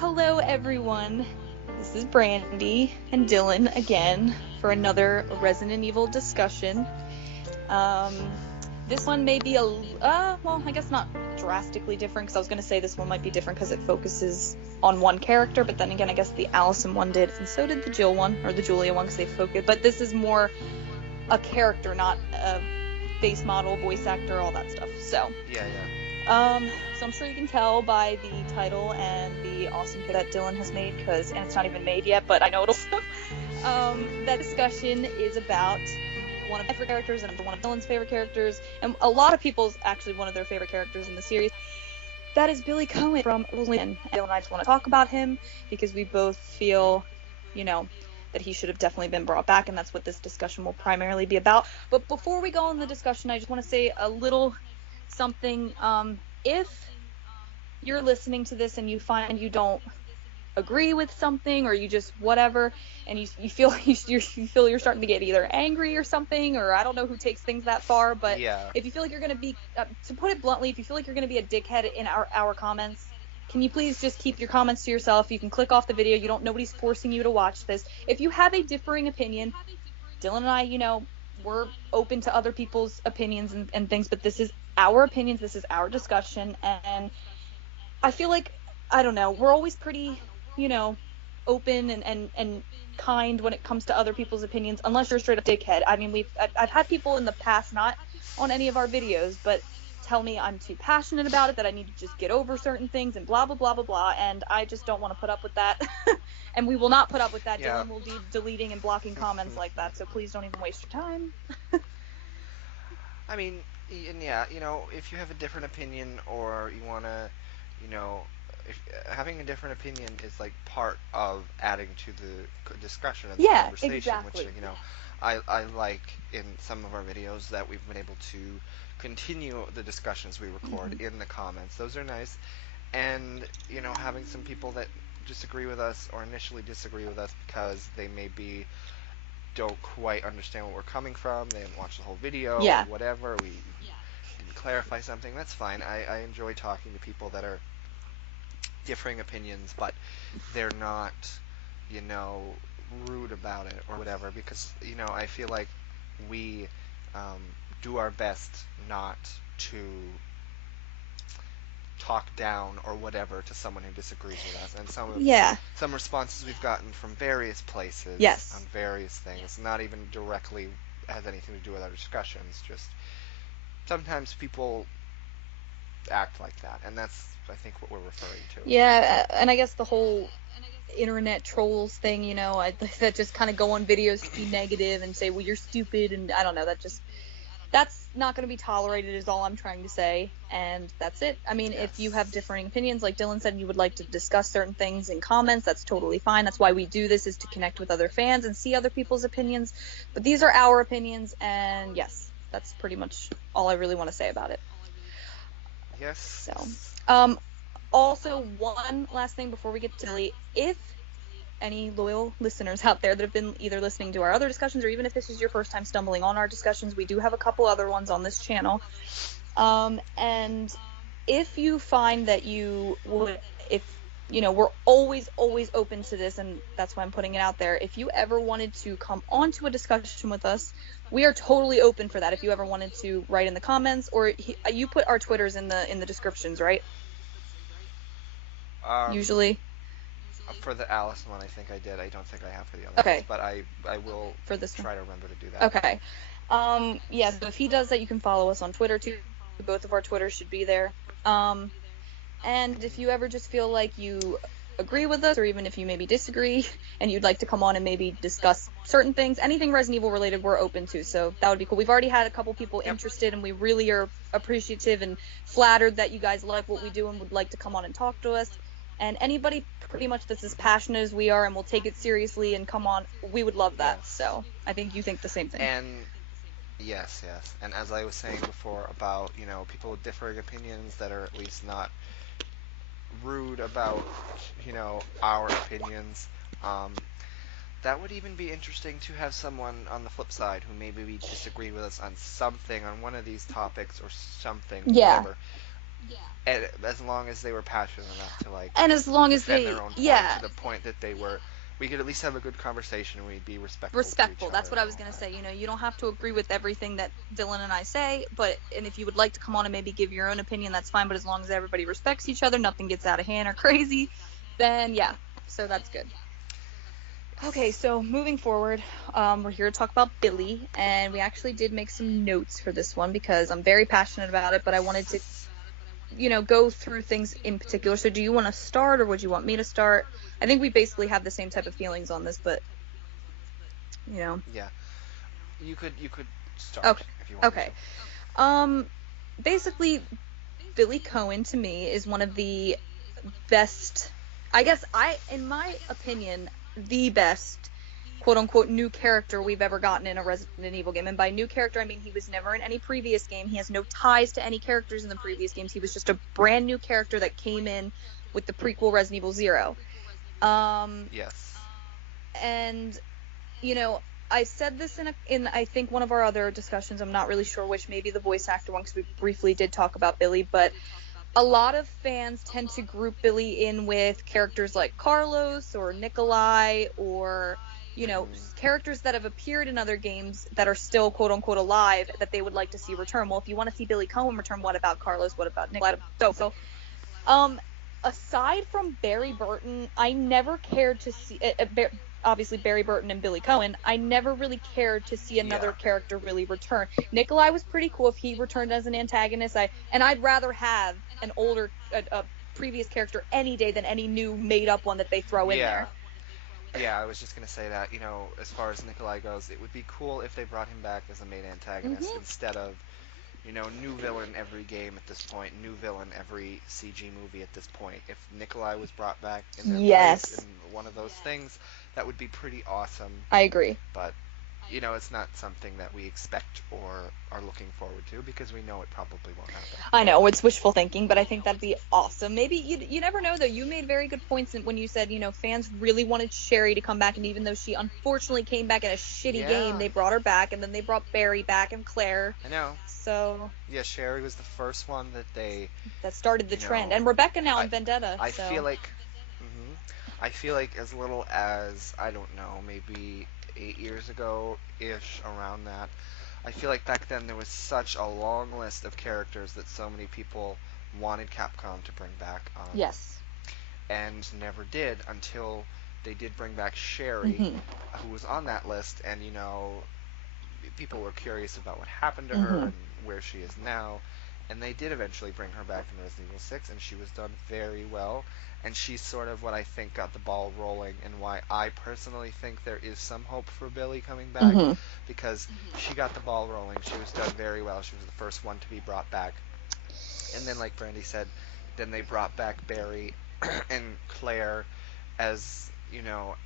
Hello, everyone. This is Brandi and Dylan again for another Resident Evil discussion. Um, this one may be well, I guess not drastically different because I was going to say this one might be different because it focuses on one character, but then again, I guess the Allison one did, and so did the Jill one, or the Julia one because they focus. But this is more a character, not a face model, voice actor, all that stuff. So. Yeah, yeah. So I'm sure you can tell by the title and the awesome pick that Dylan has made, and it's not even made yet, but I know it'll. That discussion is about one of my favorite characters and one of Dylan's favorite characters, and a lot of people's actually one of their favorite characters in the series. That is Billy Coen from Dylan, and Dylan and I just want to talk about him because we both feel, that he should have definitely been brought back, and that's what this discussion will primarily be about. But before we go on the discussion, I just want to say a little something. If you're listening to this and you find you don't agree with something, or you just whatever, and you feel you feel you're starting to get either angry or something, or I don't know who takes things that far, but Yeah. if you feel like you're going to be, to put it bluntly, if you feel like you're going to be a dickhead in our comments, can you please just keep your comments to yourself? You can click off the video. Nobody's forcing you to watch this. If you have a differing opinion, Dylan and I, we're open to other people's opinions and things, but this is our opinions. This is our discussion. And I feel like, I don't know, we're always pretty, open and kind when it comes to other people's opinions, unless you're a straight up dickhead. I mean, I've had people in the past, not on any of our videos, but tell me I'm too passionate about it, that I need to just get over certain things and blah, blah, blah, blah, blah. And I just don't want to put up with that. And we will not put up with that. Yeah. Dylan will be deleting and blocking comments like that. So please don't even waste your time. I mean, and yeah, if you have a different opinion or you want to, if, having a different opinion is like part of adding to the discussion and the Yeah, conversation, exactly. which, I like in some of our videos that we've been able to continue the discussions we record in the comments. Those are nice. And, having some people that disagree with us or initially disagree with us because they maybe don't quite understand what we're coming from, they didn't watch the whole video Yeah. or whatever, we clarify something, that's fine. I enjoy talking to people that are differing opinions, but they're not, you know, rude about it or whatever, because, I feel like we um, do our best not to talk down or whatever to someone who disagrees with us. And Yeah. some responses we've gotten from various places Yes. on various things, not even directly has anything to do with our discussions, just sometimes people act like that, and that's, I think, what we're referring to. Yeah, and I guess the whole internet trolls thing, that just kind of go on videos to be negative and say, well, you're stupid, and I don't know, that's not going to be tolerated is all I'm trying to say, and that's it. I mean, if you have differing opinions, like Dylan said, and you would like to discuss certain things in comments, that's totally fine. That's why we do this, is to connect with other fans and see other people's opinions, but these are our opinions, and yes, that's pretty much all I really want to say about it. Yes. So, also, one last thing before we get to Lily, if any loyal listeners out there that have been either listening to our other discussions, or even if this is your first time stumbling on our discussions, we do have a couple other ones on this channel. And if you find that we're always open to this, and that's why I'm putting it out there. If you ever wanted to come onto a discussion with us, we are totally open for that. If you ever wanted to write in the comments, or you put our Twitters in the descriptions, right? Usually. For the Alice one, I think I did. I don't think I have for the other Okay. ones, but I will For this try to remember to do that. Okay. Yeah, so if he does that, you can follow us on Twitter too. Both of our Twitters should be there. And if you ever just feel like you agree with us, or even if you maybe disagree and you'd like to come on and maybe discuss certain things, anything Resident Evil related, we're open to. So that would be cool. We've already had a couple people interested, and we really are appreciative and flattered that you guys like what we do and would like to come on and talk to us. And anybody pretty much that's as passionate as we are and will take it seriously and come on, we would love that. So I think you think the same thing. And yes. And as I was saying before about, people with differing opinions that are at least not rude about, our opinions, that would even be interesting to have someone on the flip side who maybe we disagree with us on something, on one of these topics or something, Yeah. whatever. and as long as they were passionate enough to like And as long as defend they, their own point yeah, to the point that they were, we could at least have a good conversation and we'd be respectful to each respectful. other That's what and I was all gonna that. say. You don't have to agree with everything that Dylan and I say, and if you would like to come on and maybe give your own opinion, that's fine. But as long as everybody respects each other, nothing gets out of hand or crazy, then yeah. So that's good. Okay, Yes. so moving forward, we're here to talk about Billy, and we actually did make some notes for this one because I'm very passionate about it, but I wanted to, go through things in particular. So do you want to start or would you want me to start? I think we basically have the same type of feelings on this, but, you know. Yeah. You could start Okay. if you wanted to. Okay. Um, basically, Billy Coen to me is one of the best, I guess in my opinion, the best quote unquote new character we've ever gotten in a Resident Evil game. And by new character, I mean he was never in any previous game. He has no ties to any characters in the previous games. He was just a brand new character that came in with the prequel Resident Evil 0. Um, Yes. and you know, I said this in I think one of our other discussions. I'm not really sure which, maybe the voice actor one, because we briefly did talk about Billy, but a lot of fans tend to group Billy in with characters like Carlos or Nikolai or, characters that have appeared in other games that are still quote unquote alive that they would like to see return. Well, if you want to see Billy Coen return, what about Carlos? What about Nikolai? So, um, aside from Barry Burton, I never cared to see. Obviously, Barry Burton and Billy Coen, I never really cared to see another Yeah. character really return. Nikolai was pretty cool if he returned as an antagonist. I'd rather have an a previous character any day than any new made up one that they throw in Yeah. there. Yeah, I was just gonna say that, as far as Nikolai goes, it would be cool if they brought him back as a main antagonist Hmm. instead of, new villain every game at this point, new villain every CG movie at this point. If Nikolai was brought back in their place in Yes, one of those things, that would be pretty awesome. I agree. But it's not something that we expect or are looking forward to because we know it probably won't happen. I know it's wishful thinking, but I think that'd be awesome. Maybe you never know though. You made very good points when you said fans really wanted Sherry to come back, and even though she unfortunately came back in a shitty game, Yeah, they brought her back, and then they brought Barry back and Claire. I know. So Yeah, Sherry was the first one that they, that started the you trend, know, and Rebecca now I in Vendetta. I feel So like, hmm I feel like as little as I don't know, maybe 8 years ago ish, around that. I feel like back then there was such a long list of characters that so many people wanted Capcom to bring back, yes. and never did until they did bring back Sherry, Mhm. who was on that list, and people were curious about what happened to her Mhm. and where she is now. And they did eventually bring her back in Resident Evil 6, and she was done very well. And she's sort of what I think got the ball rolling, and why I personally think there is some hope for Billy coming back, Mhm. because she got the ball rolling. She was done very well. She was the first one to be brought back. And then, like Brandi said, then they brought back Barry and Claire as,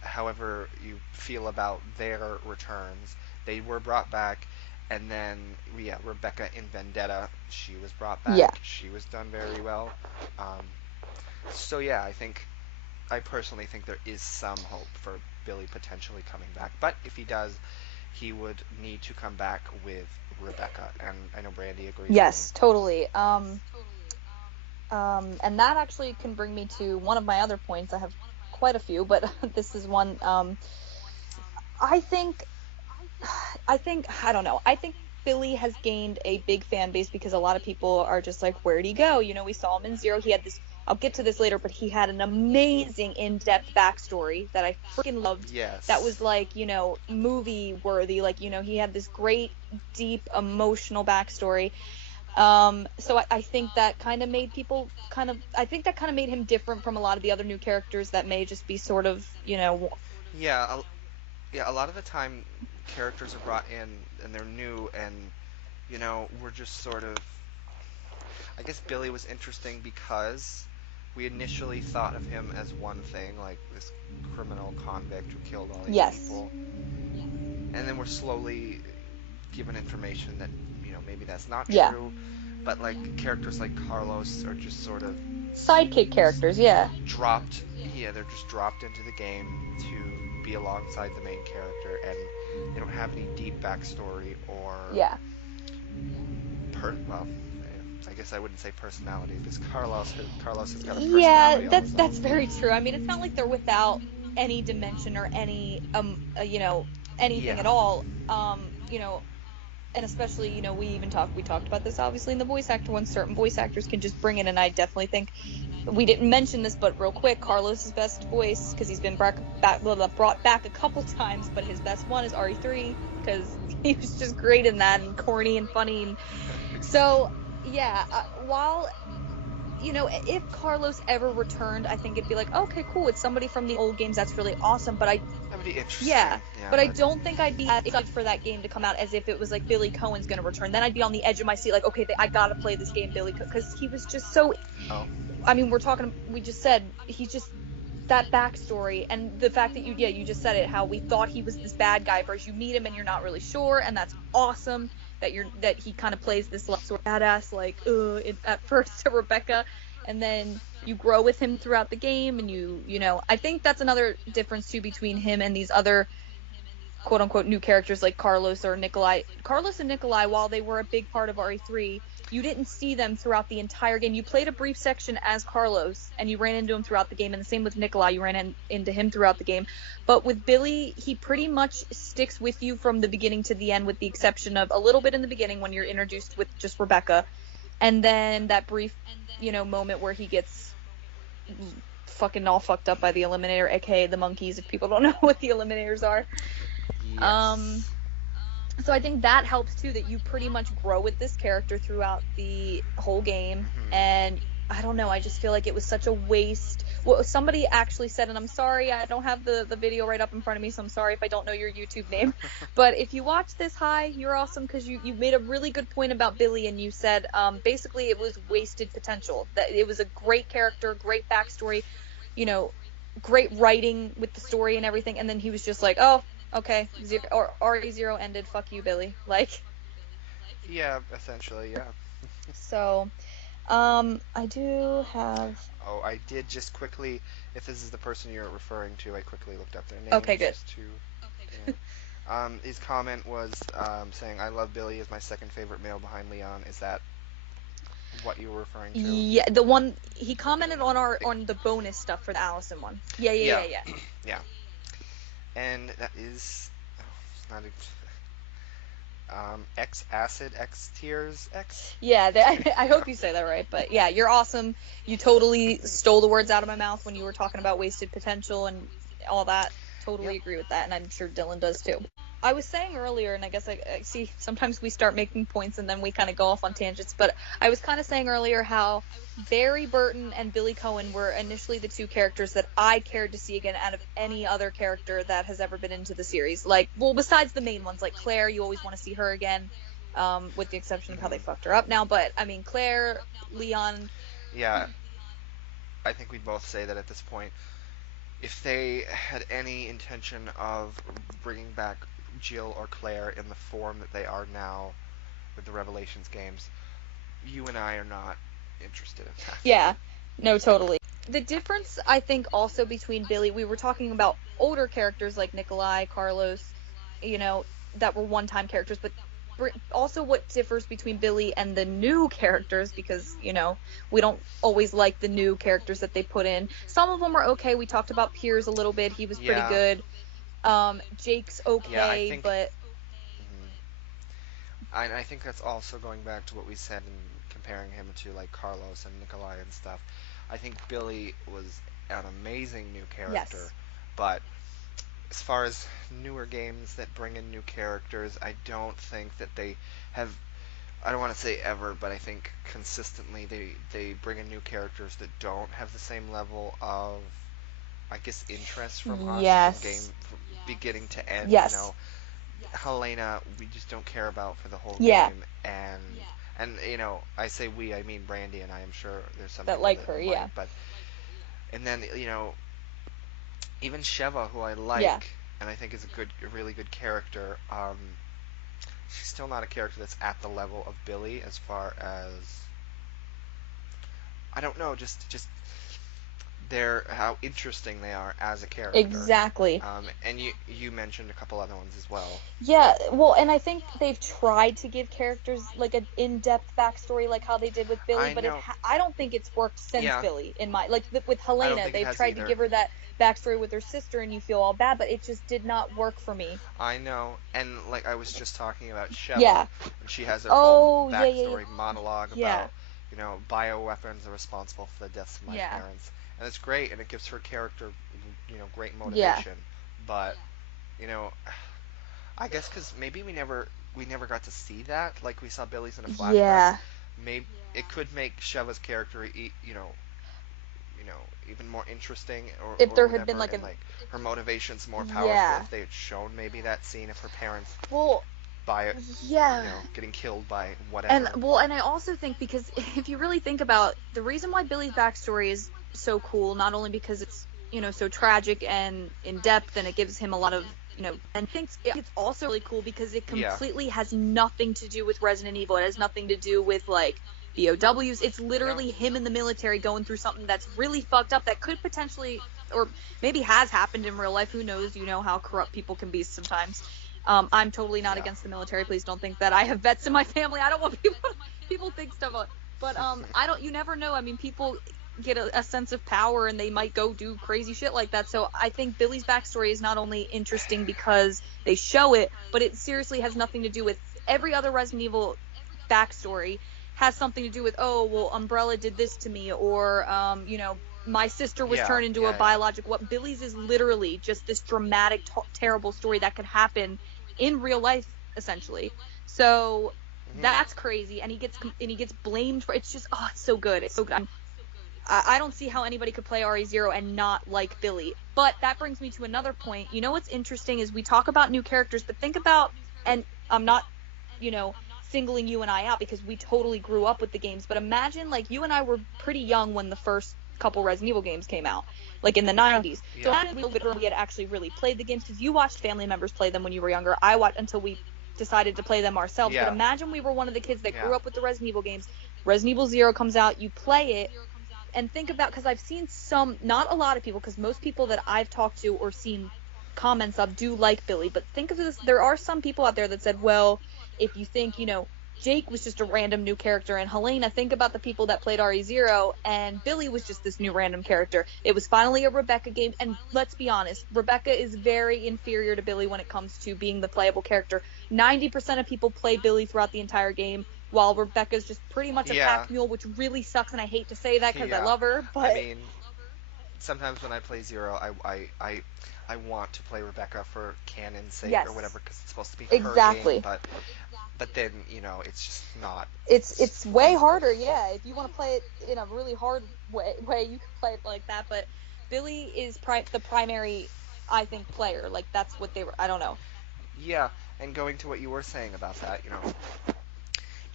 however you feel about their returns. They were brought back. And then, yeah, Rebecca in Vendetta, she was brought Yeah. back. She was done very well. Um, so, yeah, I personally think there is some hope for Billy potentially coming back. But if he does, he would need to come back with Rebecca. And I know Brandi agrees with me. Yes, totally. And that actually can bring me to one of my other points. I have quite a few, but this is one. I think, I don't know. I think Billy has gained a big fan base because a lot of people are just like, where'd he go? We saw him in Zero. He had this, I'll get to this later, but he had an amazing in-depth backstory that I freaking loved. That was Yes. like, movie worthy. Like, he had this great, deep, emotional backstory. So I think that kind of made I think that kind of made him different from a lot of the other new characters that may just be sort of, Yeah, yeah, a lot of the time characters are brought in and they're new and we're just sort of, I guess Billy was interesting because we initially thought of him as one thing, like this criminal convict who killed all these yes. people. And then we're slowly given information that, maybe that's not Yeah. true, but like characters like Carlos are just sort of Sidekick characters, yeah. dropped, yeah, they're just dropped into the game to be alongside the main character, and they don't have any deep backstory or Yeah. well, I guess I wouldn't say personality because Carlos has got a Yeah, personality all that's his own. that's very true. I mean, it's not like they're without any dimension or any anything at Yeah. all. And especially, we talked about this obviously in the voice actor one. Certain voice actors can just bring it, and I definitely think we didn't mention this, but real quick, Carlos's best voice, because he's been brought back a couple times, but his best one is RE3 because he was just great in that and corny and funny. And so yeah, while if Carlos ever returned, I think it'd be like, okay, cool, it's somebody from the old games, that's really awesome. But That would be interesting. yeah, Yeah, but I but don't think I'd be as excited for that game to come out as if it was like Billy Coen's going to return. Then I'd be on the edge of my seat, like, okay, I gotta play this game, Billy, because he was just so. oh, I mean, we just said he's just that backstory and the fact that you just said it, how we thought he was this bad guy first. You meet him and you're not really sure, and that's awesome that he kind of plays this like sort of badass like at first to Rebecca, and then you grow with him throughout the game, and I think that's another difference too between him and these other quote unquote new characters like Carlos or Nikolai. Carlos and Nikolai, while they were a big part of RE3, you didn't see them throughout the entire game. You played a brief section as Carlos and you ran into him throughout the game, and the same with Nikolai, you into him throughout the game. But with Billy, he pretty much sticks with you from the beginning to the end, with the exception of a little bit in the beginning when you're introduced with just Rebecca, and then that brief, moment where he gets fucking all fucked up by the Eliminator, aka the monkeys, if people don't know what the Eliminators are. Um, yes. so I think that helps too, that you pretty much grow with this character throughout the whole game. Hmm. And I don't know, I just feel like it was such a waste. Well, somebody actually said, and I'm sorry, I don't have the video right up in front of me, so I'm sorry if I don't know your YouTube name. But if you watch this, hi, you're awesome, because you made a really good point about Billy, and you said basically it was wasted potential. That it was a great character, great backstory, you know, great writing with the story and everything, and then he was just like, oh, okay, zero or RE0 ended. Fuck you, Billy. Like, Yeah, essentially, yeah. so, I do have. Oh, I did just quickly, if this is the person you're referring to, I quickly looked up their Okay, names good. just to, yeah. His comment was saying, "I love Billy as my second favorite male behind Leon." Is that what you were referring to? Yeah, the one he commented on on the bonus stuff for the Allison one. Yeah, yeah, Yeah, yeah, yeah. yeah, and that is oh, it's not X acid X tears X. Yeah, I hope you say that right, but yeah, you're awesome. You totally stole the words out of my mouth when you were talking about wasted potential and all that. Totally Yep. agree with that, and I'm sure Dylan does too. I was saying earlier, and I guess I see sometimes we start making points and then we kind of go off on tangents, but I was kind of saying earlier how Barry Burton and Billy Coen were initially the two characters that I cared to see again out of any other character that has ever been into the series. Like, well, besides the main ones, like Claire, you always want to see her again, with the exception of how they Hmm. fucked her up now. But I mean, Claire, Leon, Yeah, I think we'd both say that at this point, if they had any intention of bringing back Jill or Claire in the form that they are now with the Revelations games, you and I are not interested in that. yeah, no, totally. The difference, I think, also between Billy, we were talking about older characters like Nikolai, Carlos, that were one-time characters, but also what differs between Billy and the new characters, because, we don't always like the new characters that they put in. Some of them are okay. We talked about Piers a little bit. He was pretty Yeah, good. Jake's yeah, I okay, think. but Mhm. I think that's also going back to what we said in comparing him to like Carlos and Nikolai and stuff. I think Billy was an amazing new character, yes. but as far as newer games that bring in new characters, I don't think that they have. I don't want to say ever, but I think consistently they bring in new characters that don't have the same level of, I guess, interest from us from game Yes. from beginning to end. You Yes. know, Helena, we just don't care about for the whole Yeah, game, and I say we, I mean Brandi, and I am sure there's some that people like that her, might, yeah. but and then even Sheva, who I Yeah. like and I think is a really good character. She's still not a character that's at the level of Billy as far as I don't know, just how interesting they are as a character. Exactly. And you mentioned a couple other ones as well. Yeah, well, and I think they've tried to give characters like an in-depth backstory, like how they did with Billy, I but know. I don't think it's worked since Yeah, Billy. With I don't Helena, think it they've has tried to either. give her that backstory with her sister, and you feel all bad, but it just did not work for me. I know, and like I was just talking about Sheva, Yeah. and she has her whole Oh, yeah, yeah, yeah. backstory monologue Yeah. about, bioweapons are responsible for the deaths of my Yeah. parents, and it's great, and it gives her character, great Yeah. motivation. But, you know, I guess because maybe we never got to see that, like we saw Billy's in a flashback. Yeah. Maybe it could make Sheva's character, even more interesting If or there had been whatever, like and an like her motivation's more powerful yeah. if they had shown maybe that scene of her parents Well, by yeah. getting killed by And whatever. well, and I also think because if you really think about the reason why Billy's backstory is so cool, not only because it's so tragic and in depth, and it gives him a lot of and things. It's also really cool because it Yeah. completely has nothing to do with Resident Evil. It has nothing to do with like BOWs. It's literally him in the military going through something that's really fucked up that could potentially, or maybe has happened in real life. Who knows? You know how corrupt people can be sometimes. I'm totally not Yeah. against the military. Please don't think that I have vets in my family. I don't want people think stuff about. But I don't. You never know. I mean, people get a sense of power and they might go do crazy shit like that. So I think Billy's backstory is not only interesting because they show it, but it seriously has nothing to do with every other Resident Evil backstory. Has something to do with, oh well, Umbrella did this to me, or my sister was turned into a biological. What Billy's is literally just this dramatic, terrible story that could happen in real life, essentially. So that's crazy, and he gets blamed for. It's just it's so good. It's so good. I don't see how anybody could play RE0 and not like Billy. But that brings me to another point. You know what's interesting is we talk about new characters, but think about, and I'm not, singling you and I out because we totally grew up with the games, but imagine like you and I were pretty young when the first couple Resident Evil games came out, like in the 90s. So imagine we had actually really played the games because you watched family members play them when you were younger. I watched until we decided to play them ourselves. But imagine we were one of the kids that grew up with the Resident Evil games. Resident Evil 0 comes out, you play it, and think about, because I've seen not a lot of people, because most people that I've talked to or seen comments of do like Billy, but think of this, there are some people out there that said, well, if you think, Jake was just a random new character, and Helena, think about the people that played RE0, and Billy was just this new random character. It was finally a Rebecca game, and let's be honest, Rebecca is very inferior to Billy when it comes to being the playable character. 90% of people play Billy throughout the entire game, while Rebecca's just pretty much a pack mule, which really sucks, and I hate to say that because I love her, but... I mean, sometimes when I play Zero, I want to play Rebecca for canon's sake or whatever, because it's supposed to be her game, but then, it's just not. It's way harder, yeah. If you want to play it in a really hard way, you can play it like that, but Billy is the primary, I think, player. Like, that's what they were, I don't know. Yeah, and going to what you were saying about that,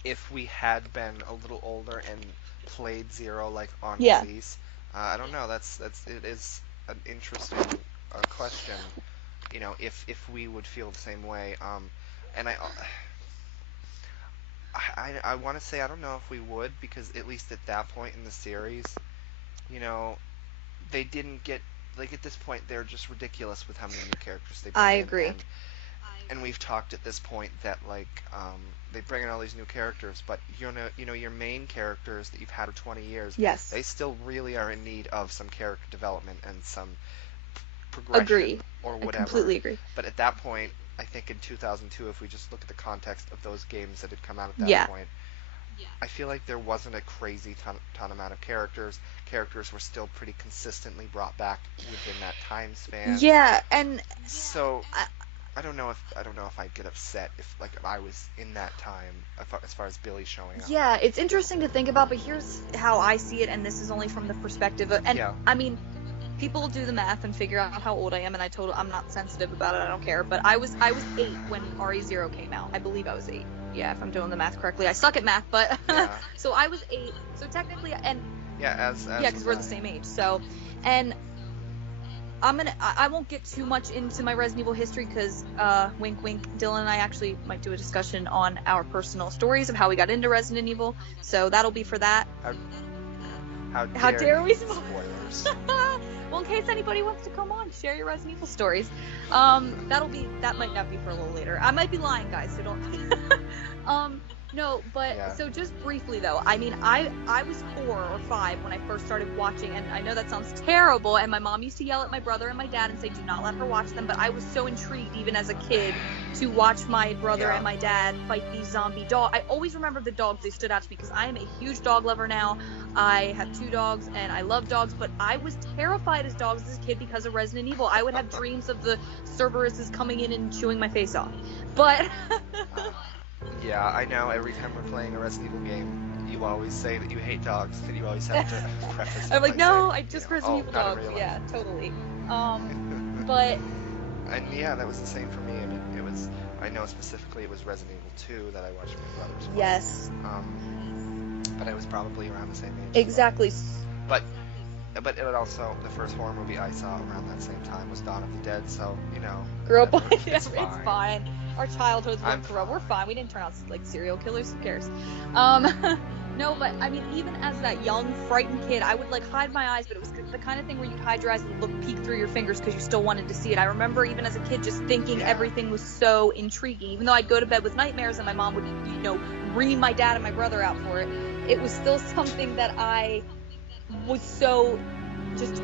if we had been a little older and played Zero like on release, I don't know. It is an interesting question. If we would feel the same way. And I want to say I don't know if we would, because at least at that point in the series, they didn't get, like, at this point they're just ridiculous with how many new characters they bring in. I agree. And we've talked at this point that, like, they bring in all these new characters, but your main characters that you've had for 20 years, they still really are in need of some character development and some progression or whatever. I completely agree. But at that point, I think in 2002, if we just look at the context of those games that had come out at that point, I feel like there wasn't a crazy ton amount of characters. Characters were still pretty consistently brought back within that time span. Yeah, and so I don't know if I'd get upset if I was in that time as far as Billy showing up. Yeah, it's interesting to think about, but here's how I see it, and this is only from the perspective of, and I mean, people do the math and figure out how old I am, and I'm not sensitive about it. I don't care. But I was 8 when RE0 came out. I believe I was 8. Yeah, if I'm doing the math correctly. I suck at math, but so I was 8. So technically, and because we're the same age. So, and I won't get too much into my Resident Evil history because, wink, wink, Dylan and I actually might do a discussion on our personal stories of how we got into Resident Evil. So that'll be for that. How dare we? Spoilers. Well, in case anybody wants to come on, share your Resident Evil stories. That might not be for a little later. I might be lying, guys, so don't. No, but Yeah. so just briefly though, I mean, I was 4 or 5 when I first started watching, and I know that sounds terrible, and my mom used to yell at my brother and my dad and say, do not let her watch them, but I was so intrigued, even as a kid, to watch my brother and my dad fight these zombie dogs. I always remember the dogs, they stood out to me, because I am a huge dog lover now. I have 2 dogs, and I love dogs, but I was terrified as dogs as a kid because of Resident Evil. I would have dreams of the Cerberuses coming in and chewing my face off. But... Yeah, I know. Every time we're playing a Resident Evil game, you always say that you hate dogs, and you always have to preface it. I'm like, no, I saying, just you know, Resident Evil dogs. Yeah, totally. But... And yeah, that was the same for me. I mean, it was... I know specifically it was Resident Evil 2 that I watched my brothers play. Yes. But I was probably around the same age. Exactly. But it also, the first horror movie I saw around that same time was Dawn of the Dead, so, you know. Grew up on it's fine. Our childhoods were corrupt. We're fine. We didn't turn out like serial killers. Who cares? No, but I mean, even as that young, frightened kid, I would like hide my eyes, but it was the kind of thing where you'd hide your eyes and look, peek through your fingers because you still wanted to see it. I remember even as a kid just thinking everything was so intriguing. Even though I'd go to bed with nightmares and my mom would, you know, ream my dad and my brother out for it, it was still something that I was so just...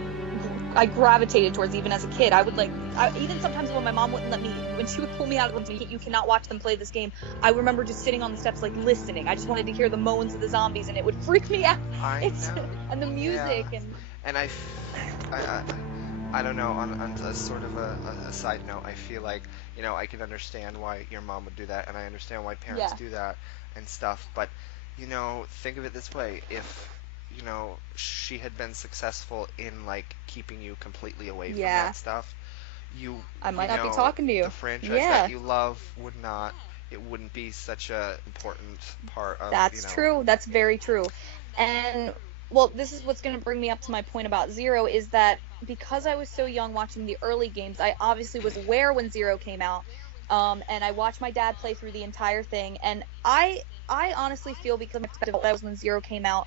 I gravitated towards even as a kid. I would even sometimes when my mom wouldn't let me, when she would pull me out of the room, you cannot watch them play this game, I remember just sitting on the steps like listening. I just wanted to hear the moans of the zombies and it would freak me out. I know. And the music and I don't know, on a sort of a side note, I feel like, you know, I can understand why your mom would do that, and I understand why parents do that and stuff, but, you know, think of it this way, if, you know, she had been successful in, like, keeping you completely away from that stuff, I might not be talking to you. The franchise that you love it wouldn't be such a important part of, That's true. That's very true. And, well, this is what's going to bring me up to my point about Zero, is that because I was so young watching the early games, I obviously was aware when Zero came out, and I watched my dad play through the entire thing, and I honestly feel, because that was when Zero came out,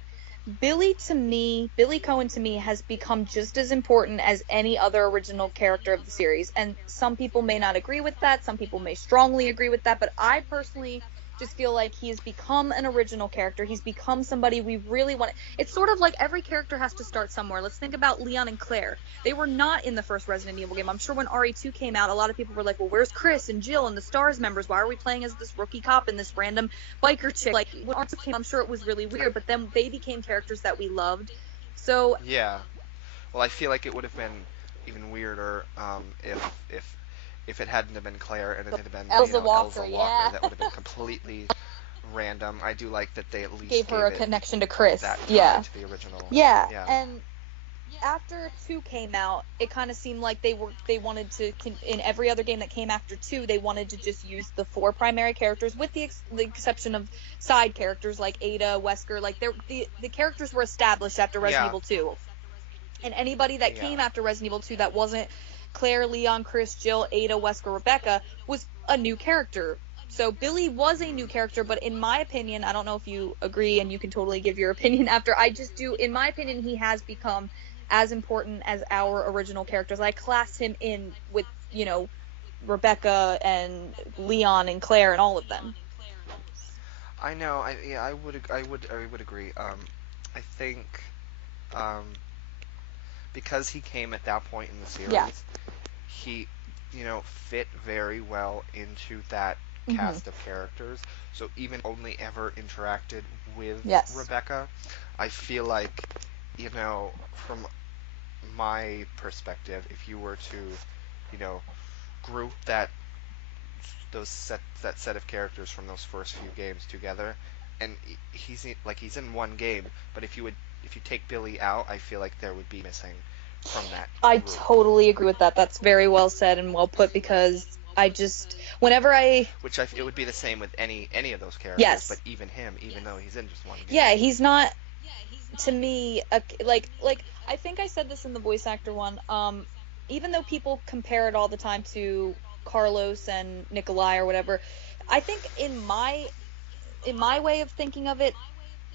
Billy Coen to me has become just as important as any other original character of the series. And some people may not agree with that. Some people may strongly agree with that. But I personally just feel like he has become an original character. He's become somebody we really want. It's sort of like every character has to start somewhere. Let's think about Leon and Claire. They were not in the first Resident Evil game. I'm sure when RE2 came out, a lot of people were like, well, where's Chris and Jill and the STARS members? Why are we playing as this rookie cop and this random biker chick? Like, when RE2 came out, I'm sure it was really weird, but then they became characters that we loved. So... Yeah. Well, I feel like it would have been even weirder if it hadn't have been Claire and it had been Elsa Walker, that would have been completely random. I do like that they at least gave her a connection to Chris. That to the original. Yeah, and after 2 came out, it kind of seemed like they wanted to, in every other game that came after 2, they wanted to just use the 4 primary characters, with the exception of side characters like Ada, Wesker. Like, the characters were established after Resident Evil 2. And anybody that came after Resident Evil 2 that wasn't Claire, Leon, Chris, Jill, Ada, Wesker, Rebecca was a new character. So Billy was a new character, but in my opinion, I don't know if you agree, and you can totally give your opinion after, I just do, in my opinion, he has become as important as our original characters. I class him in with, you know, Rebecca and Leon and Claire and all of them. I know. I would agree. I think because he came at that point in the series, he, you know, fit very well into that cast of characters. So even only ever interacted with Rebecca, I feel like, you know, from my perspective, if you were to, you know, group that set of characters from those first few games together, and he's in one game, but if you take Billy out, I feel like there would be missing from that group. I totally agree with that. That's very well said and well put, because I just, it would be the same with any of those characters, but even him, even though he's in just one game. Yeah, he's not, to me, like I think I said this in the voice actor one, even though people compare it all the time to Carlos and Nikolai or whatever, I think in my way of thinking of it,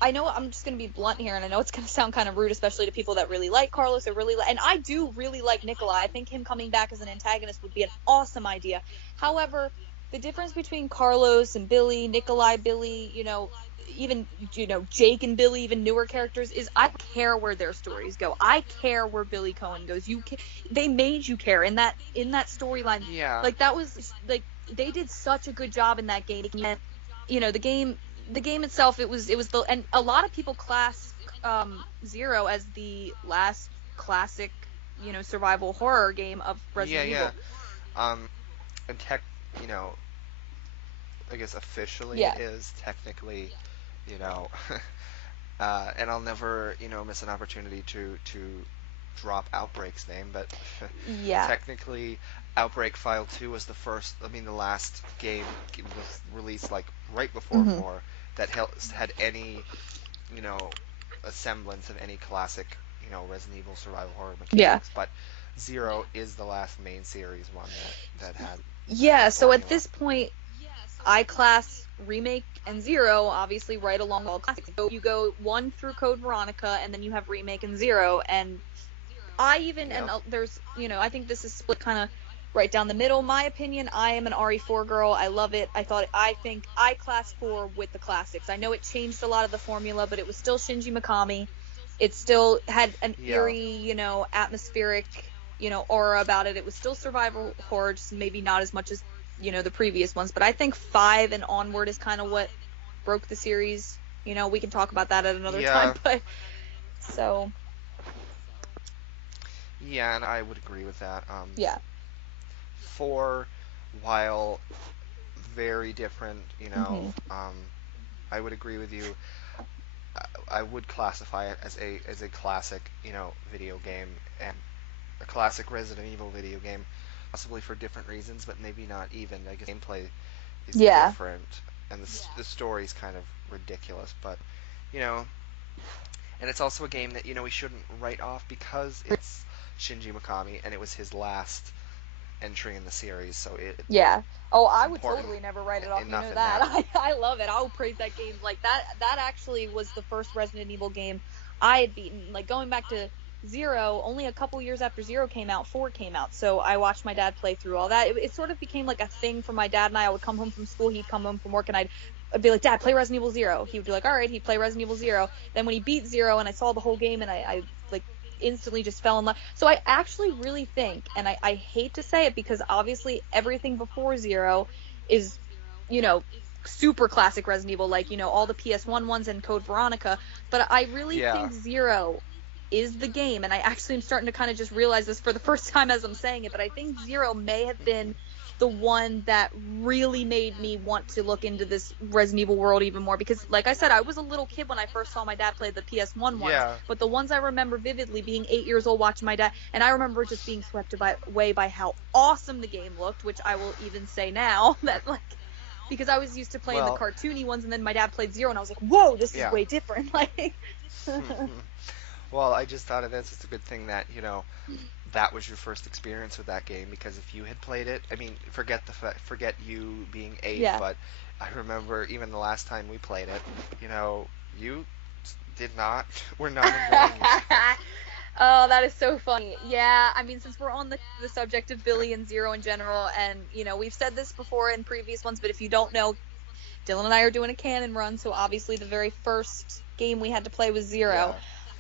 I know I'm just going to be blunt here, and I know it's going to sound kind of rude, especially to people that really like Carlos or really and I do really like Nikolai. I think him coming back as an antagonist would be an awesome idea. However, the difference between Carlos and Billy, Nikolai, Billy, even Jake and Billy, even newer characters, is I care where their stories go. I care where Billy Coen goes. They made you care in that storyline. Yeah. Like that was like they did such a good job in that game. And the game itself, it was and a lot of people class Zero as the last classic survival horror game of Yeah, Resident yeah. Evil. And you know, I guess officially Yeah. it is technically, you know, and I'll never, miss an opportunity to drop Outbreak's name, but Yeah. technically, Outbreak File 2 was the last game was released like right before Mm-hmm. 4 that had any, you know, a semblance of any classic, Resident Evil survival horror Yeah. mechanics. But Zero is the last main series one that had Yeah, that so at formula. this point, I class Remake and Zero obviously right along all classics. So you go 1 through Code Veronica, and then you have Remake and Zero, and Yep. there's, I think this is split kind of right down the middle. My opinion, I am an RE4 girl. I love it. I think I class 4 with the classics. I know it changed a lot of the formula, but it was still Shinji Mikami. It still had an Yeah. eerie, atmospheric, aura about it. It was still survival horror, just maybe not as much as, the previous ones. But I think 5 and onward is kind of what broke the series. We can talk about that at another time, Yeah. but so Yeah, and I would agree with that. yeah. 4, while very different, Hmm. I would agree with you. I would classify it as a classic, video game and a classic Resident Evil video game, possibly for different reasons, but maybe not even. I guess gameplay is Yeah. different, and the story's kind of ridiculous, but you know, and it's also a game that we shouldn't write off because it's Shinji Mikami and it was his last entry in the series, so it's Yeah. Oh, I would important totally never write it off. You enough know in that. that. I love it. I'll praise that game. Like that actually was the first Resident Evil game I had beaten. Like going back to Zero, only a couple years after Zero came out, 4 came out. So I watched my dad play through all that. It sort of became like a thing for my dad and I. I would come home from school, he'd come home from work, and I'd be like, Dad, play Resident Evil Zero. He would be like, all right, he'd play Resident Evil Zero. Then when he beat Zero and I saw the whole game and I like instantly just fell in love. So I actually really think, and I hate to say it because obviously everything before Zero is, you know, super classic Resident Evil, like, all the PS1 ones and Code Veronica, but I really Yeah. think Zero is the game, and I actually am starting to kind of just realize this for the first time as I'm saying it, but I think Zero may have been the one that really made me want to look into this Resident Evil world even more, because like I said, I was a little kid when I first saw my dad play the PS1 ones, Yeah. but the ones I remember vividly being 8 years old watching my dad, and I remember just being swept away by how awesome the game looked, which I will even say now that like, because I was used to playing the Well, cartoony ones, and then my dad played Zero, and I was like, whoa, this is yeah. way different. Like, Well, I just thought of this. It's a good thing that that was your first experience with that game, because if you had played it, I mean, forget you being 8, yeah. but I remember even the last time we played it, you did not were not enjoying it. Oh, that is so funny. Yeah, I mean, since we're on the subject of Billy and Zero in general, and, we've said this before in previous ones, but if you don't know, Dylan and I are doing a canon run, so obviously the very first game we had to play was Zero.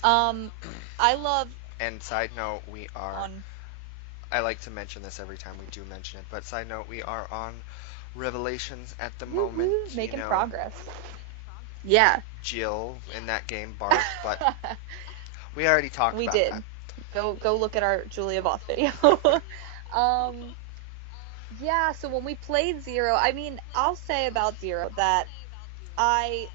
Yeah. I love And side note, we are. on I like to mention this every time we do mention it, but side note, we are on Revelations at the moment. woo-hoo, making progress. Yeah. Jill in that game barked, but we already talked We about did. that. Go look at our Julia Voth video. um yeah, so when we played Zero, I mean, I'll say about Zero that I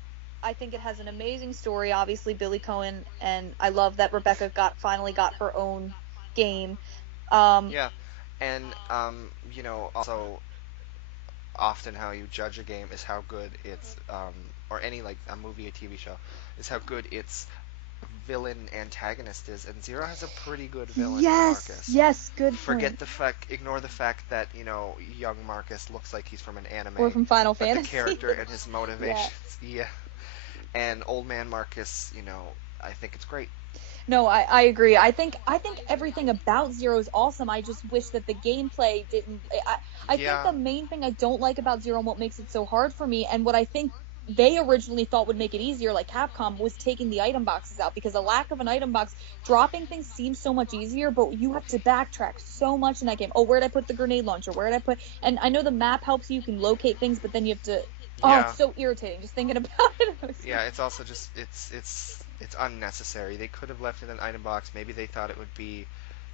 I think it has an amazing story. Obviously, Billy Coen, and I love that Rebecca finally got her own game. Um, Yeah, and also often how you judge a game is how good its or any like a movie, a TV show, is how good its villain antagonist is, and Zero has a pretty good villain in Marcus. yes, good point. Ignore the fact that young Marcus looks like he's from an anime, Or from Final but the Fantasy. character and his motivations, yeah, And Old Man Marcus, I think it's great. No, I agree. I think everything about Zero is awesome. I just wish that the gameplay didn't. I think Yeah, the main thing I don't like about Zero and what makes it so hard for me, and what I think they originally thought would make it easier, like Capcom, was taking the item boxes out, because a lack of an item box, dropping things seems so much easier, but you have to backtrack so much in that game. Oh, where'd I put the grenade launcher? Where'd I put? And I know the map helps you can locate things, but then you have to. Oh, it's yeah, so irritating just thinking about it. yeah. It's also just it's unnecessary. They could have left it in an item box. Maybe they thought it would be,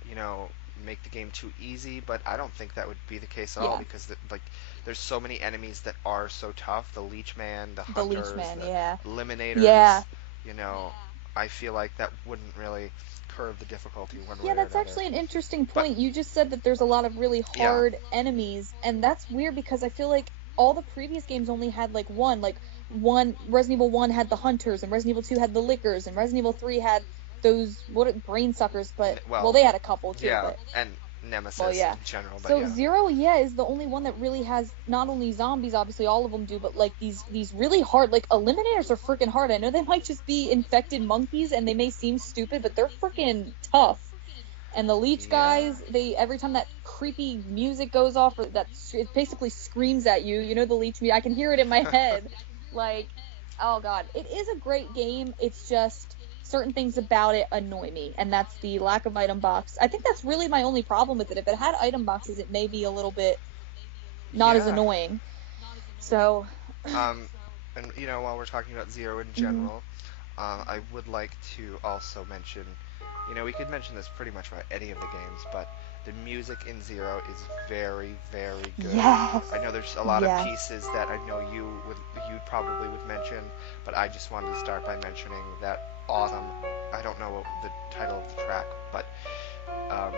you know, make the game too easy, but I don't think that would be the case at all Yeah, because like there's so many enemies that are so tough. The Leech Man, the the Leech Hunters, Man. the Yeah, Eliminators. yeah. You know, I feel like that wouldn't really curve the difficulty one way Yeah, or that's another. actually an interesting But point. You just said that there's a lot of really yeah, hard enemies, and that's weird because I feel like all the previous games only had like one Resident Evil 1 had the hunters, and Resident Evil 2 had the lickers, and Resident Evil 3 had those brain suckers, but well, well, they had a couple too, yeah, but and well, Nemesis yeah. in general. But So yeah, Zero, yeah, is the only one that really has not only zombies, obviously all of them do, but like these really hard, like eliminators are freaking hard. I know they might just be infected monkeys and they may seem stupid, but they're freaking tough. And the leech yeah, guys, they every time that creepy music goes off, or that it basically screams at you, you know, the leech music, I can hear it in my head. Like, oh god, it is a great game. It's just certain things about it annoy me, and that's the lack of item box. I think that's really my only problem with it. If it had item boxes, it may be a little bit not as yeah. annoying. So, Um, and while we're talking about Zero in mhm. general, I would like to also mention, we could mention this pretty much about any of the games, but the music in Zero is very, very good. Yes, I know there's a lot of yes. pieces that I know you probably would mention, but I just wanted to start by mentioning that awesome. I don't know what the title of the track, but um,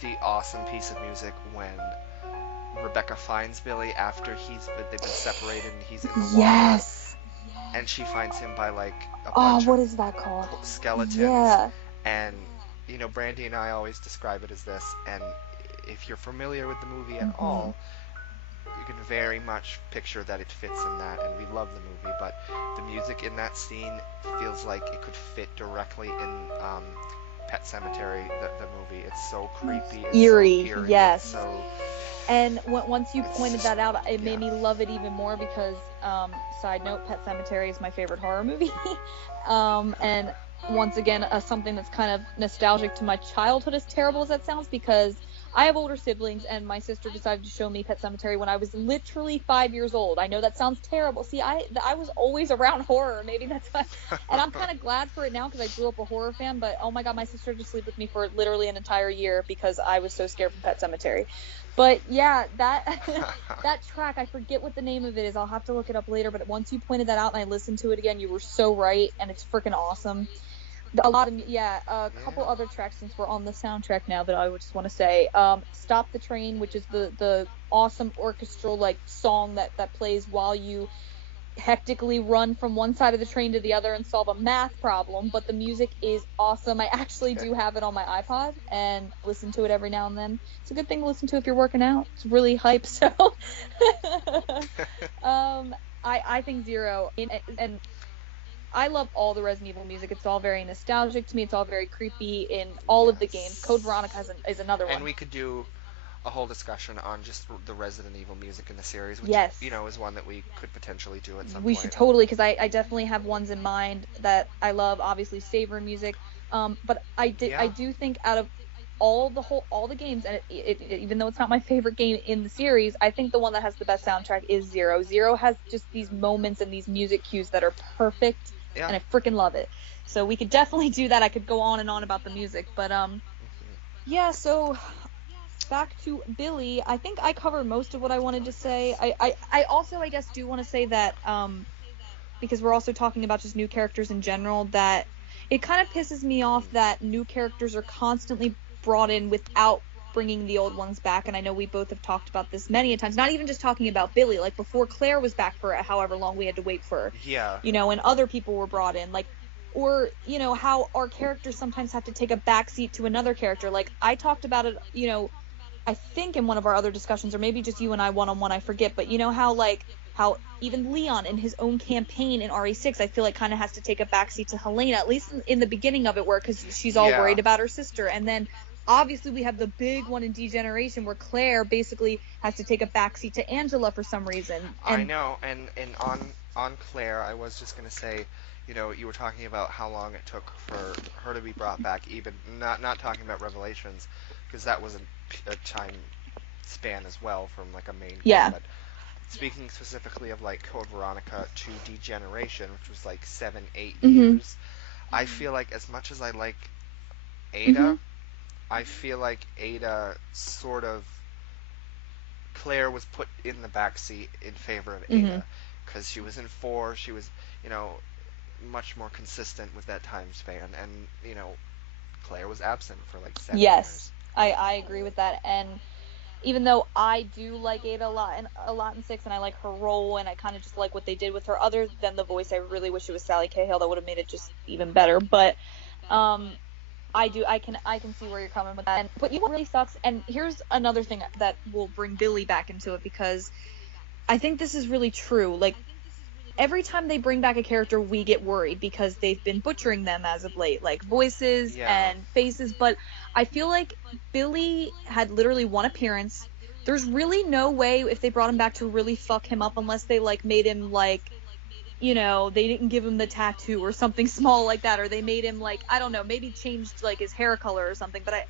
the awesome piece of music when Rebecca finds Billy after they've been separated and he's in the water, Yes. and she finds him by like a Oh, bunch of what is that called? skeletons, Yeah. and Brandi and I always describe it as this, and if you're familiar with the movie at Mhm. all, you can very much picture that it fits in that, and we love the movie, but the music in that scene feels like it could fit directly in Pet Cemetery, the movie. It's so creepy, it's so Eerie, eerie, it's yes. so And once you it's pointed just that out, it yeah. made me love it even more because, side note, Pet Cemetery is my favorite horror movie. And once again, something that's kind of nostalgic to my childhood, as terrible as that sounds, because I have older siblings, and my sister decided to show me Pet Cemetery when I was literally 5 years old. I know that sounds terrible. See, I was always around horror. Maybe that's why. And I'm kind of glad for it now because I grew up a horror fan. But oh my god, my sister had to sleep with me for literally an entire year because I was so scared from Pet Cemetery. But yeah, that that track, I forget what the name of it is. I'll have to look it up later. But once you pointed that out and I listened to it again, you were so right, and it's freaking awesome. A lot of yeah, a couple Yeah. other tracks since we're on the soundtrack now that I would just want to say. "Stop the Train," which is the awesome orchestral like song that plays while you hectically run from one side of the train to the other and solve a math problem, but the music is awesome. I actually do have it on my iPod and listen to it every now and then. It's a good thing to listen to if you're working out. It's really hype. So, um, I think Zero, and I love all the Resident Evil music. It's all very nostalgic to me. It's all very creepy in all of the games. Code Veronica Yes. is another And one. we could do a whole discussion on just the Resident Evil music in the series, which Yes. is one that we could potentially do at some We should point. totally, because I definitely have ones in mind that I love. Obviously, Savor music, but I Yeah. do think out of all the games, and even though it's not my favorite game in the series, I think the one that has the best soundtrack is Zero. Zero has just these moments and these music cues that are perfect, Yeah. and I freaking love it. So we could definitely do that. I could go on and on about the music, but yeah. So back to Billy, I think I covered most of what I wanted to say. I also, I guess, do want to say that, because we're also talking about just new characters in general, that it kind of pisses me off that new characters are constantly brought in without bringing the old ones back. And I know we both have talked about this many a times, not even just talking about Billy, like before Claire was back for however long we had to wait for, Yeah. and other people were brought in, like, or how our characters sometimes have to take a backseat to another character. Like I talked about it, I think in one of our other discussions, or maybe just you and I one on one, I forget, but you know how like how even Leon in his own campaign in RE6, I feel like kind of has to take a backseat to Helena, at least in the beginning of it, where because she's all Yeah. worried about her sister, and then obviously we have the big one in Degeneration where Claire basically has to take a backseat to Angela for some reason, I and know, and on Claire, I was just gonna say, you were talking about how long it took for her to be brought back, even not talking about Revelations, because that was a time span as well from like a main kid, yeah. but speaking specifically of like Code Veronica to Degeneration, which was like 7, 8 Mhm. years, I feel like as much as I like Mhm. Ada, I feel like Ada sort of Claire was put in the backseat in favor of Mhm. Ada because she was in 4. She was, you know, much more consistent with that time span, and Claire was absent for like 7 years. Yes, I agree with that, and even though I do like Ada a lot in 6, and I like her role, and I kind of just like what they did with her. Other than the voice, I really wish it was Sally Cahill. That would have made it just even better. But um, I can see where you're coming with that. But you know what really sucks? And here's another thing that will bring Billy back into it, because I think this is really true. Like, every time they bring back a character, we get worried because they've been butchering them as of late, like voices Yeah. and faces. But I feel like Billy had literally one appearance. There's really no way if they brought him back to really fuck him up unless they like made him like, they didn't give him the tattoo or something small like that, or they made him like, I don't know, maybe changed like his hair color or something. But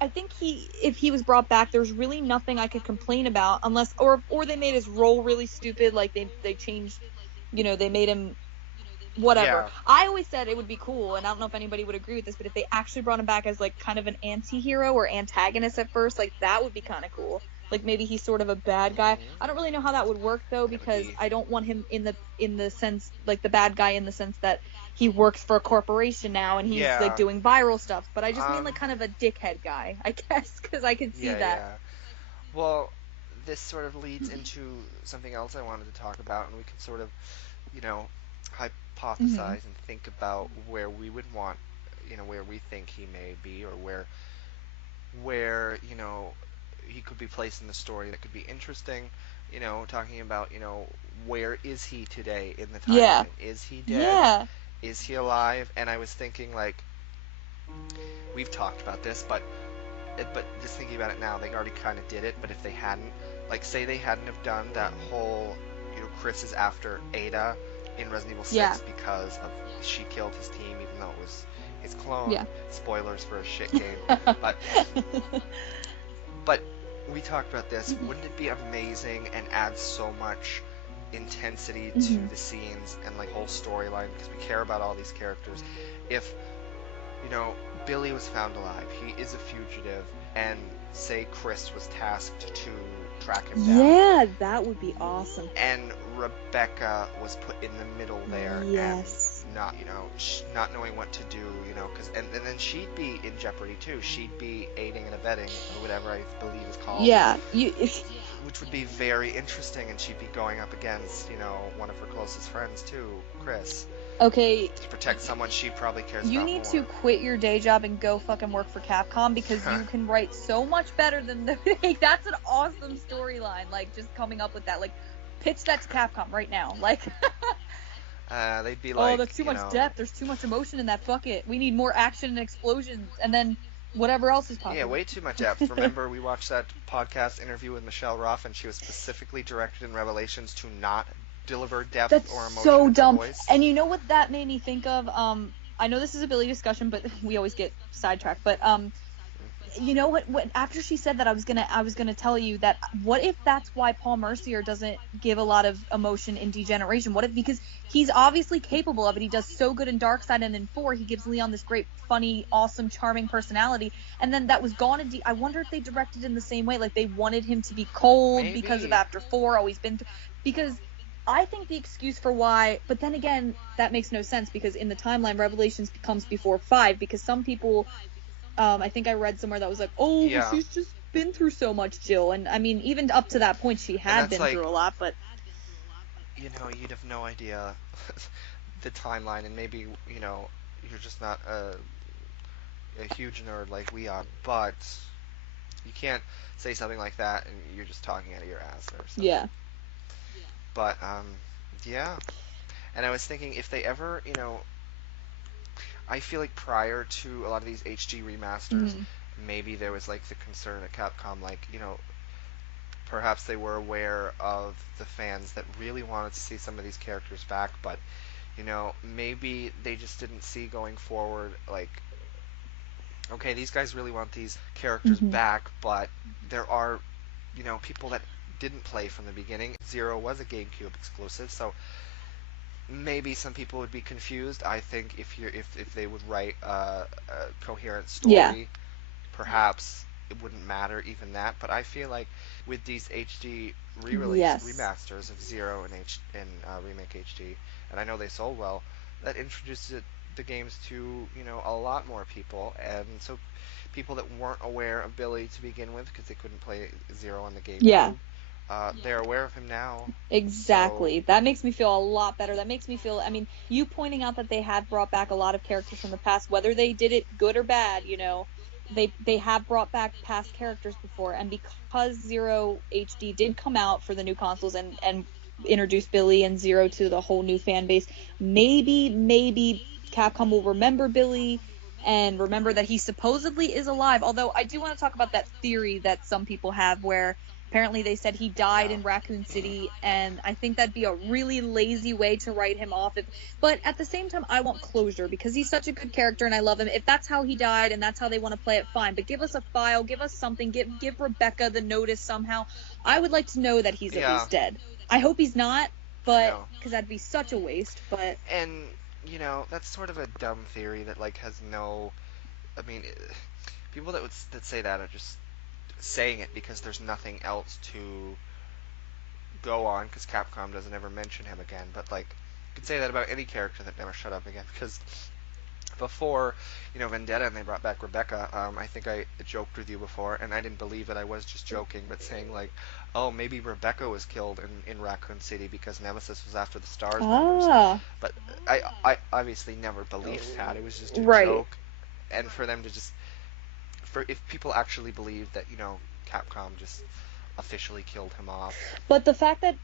I think if he was brought back, there's really nothing I could complain about, unless, or they made his role really stupid, like they changed, they made him whatever. Yeah. I always said it would be cool, and I don't know if anybody would agree with this, but if they actually brought him back as like kind of an anti-hero or antagonist at first, like that would be kind of cool. Like maybe he's sort of a bad guy. I don't really know how that would work though, And it would because be. I don't want him in the sense, like the bad guy in the sense that he works for a corporation now and he's like Yeah. doing viral stuff, but I just mean Um. like kind of a dickhead guy, I guess, because I could see Yeah. that. Yeah. Well, this sort of leads into something else I wanted to talk about, and we can sort of, you know, Hmm. hypothesize and think about where we would want, where we think he may be, or where he could be placed in the story that could be interesting. Talking about where is he today in the Yeah. timeline? Is he dead? Yeah. Is he alive? And I was thinking like we've talked about this, but just thinking about it now, they already kind of did it. But if they hadn't, like, say they hadn't have done that whole, Chris is after Ada in Resident Evil Yeah. 6 because of she killed his team, even though it was his clone. Yeah. Spoilers for a shit game, but but we talked about this. Wouldn't it be amazing and add so much intensity to Hmm. the scenes and like whole storyline because we care about all these characters if you know, Billy was found alive. He is a fugitive, and say Chris was tasked to track him down, Yeah, that would be awesome. and Rebecca was put in the middle there, and Yes. not, not knowing what to do, because and then she'd be in jeopardy too. She'd be aiding and abetting, or whatever I believe is called, Yeah. which would be very interesting, and she'd be going up against, one of her closest friends too, Chris, Okay, to protect someone she probably cares you about need more. to quit your day job and go fucking work for Capcom, because you can write so much better than the like, that's an awesome storyline. Like, just coming up with that. Like, pitch that to Capcom right now. Like, They'd be oh, like, that's too much depth. There's too much emotion in that bucket. We need more action and explosions, and then whatever else is yeah, possible. way too much depth. Remember, we watched that podcast interview with Michelle Ruff, and she was specifically directed in Revelations to not deliver depth That's or emotion so in her dumb. voice. And you know what that made me think of? I know this is a Billy discussion, but we always get sidetracked. But you know what? After she said that, I was gonna tell you that what if that's why Paul Mercier doesn't give a lot of emotion in Degeneration? What if, because he's obviously capable of it. He does so good in Darkseid, and in 4 he gives Leon this great, funny, awesome, charming personality. And then that was gone in I wonder if they directed in the same way, like they wanted him to be cold because of Maybe. after 4, always been because I think the excuse for why, but then again, that makes no sense, because in the timeline, Revelations comes before 5, because some people, I think I read somewhere that was like, oh, well, Yeah. she's just been through so much, Jill. And I mean, even up to that point, she And had that's been like, through a lot, but you'd have no idea the timeline, and maybe, you're just not a huge nerd like we are, but you can't say something like that and you're just talking out of your ass or something. yeah. But yeah. And I was thinking if they ever, I feel like prior to a lot of these HD remasters, Hmm. maybe there was like the concern at Capcom, like, perhaps they were aware of the fans that really wanted to see some of these characters back, but maybe they just didn't see going forward, like, okay, these guys really want these characters Hmm. back, but there are, people that didn't play from the beginning. Zero was a GameCube exclusive, so maybe some people would be confused. I think if they would write a coherent Yeah. story, perhaps it wouldn't matter even that. But I feel like with these HD re-release Yes. remasters of Zero and Remake HD, and I know they sold well, that introduces the games to a lot more people, and so people that weren't aware of Billy to begin with because they couldn't play Zero on the Yeah. GameCube, they're aware of him now. So Exactly. That makes me feel a lot better. That makes me feel, I mean, you pointing out that they have brought back a lot of characters from the past, whether they did it good or bad, they have brought back past characters before. And because Zero HD did come out for the new consoles and introduce Billy and Zero to the whole new fan base, maybe Capcom will remember Billy and remember that he supposedly is alive. Although I do want to talk about that theory that some people have where apparently they said he died yeah, in Raccoon City, and I think that'd be a really lazy way to write him off. But at the same time, I want closure because he's such a good character and I love him. If that's how he died and that's how they want to play it, fine. But give us a file, give us something, give Rebecca the notice somehow. I would like to know that he's at yeah, least dead. I hope he's not, I but know. because that'd be such a waste. But And that's sort of a dumb theory that like has no. I mean, people that say that are just saying it because there's nothing else to go on because Capcom doesn't ever mention him again. But like, you could say that about any character that never shut up again because before Vendetta and they brought back Rebecca, I think I joked with you before, and I didn't believe that I was just joking, but saying like, oh, maybe Rebecca was killed in Raccoon City because Nemesis was after the Stars members. ah, But I obviously never believed that. It was just a right. joke, and for them to just for if people actually believed that Capcom just officially killed him off But the fact that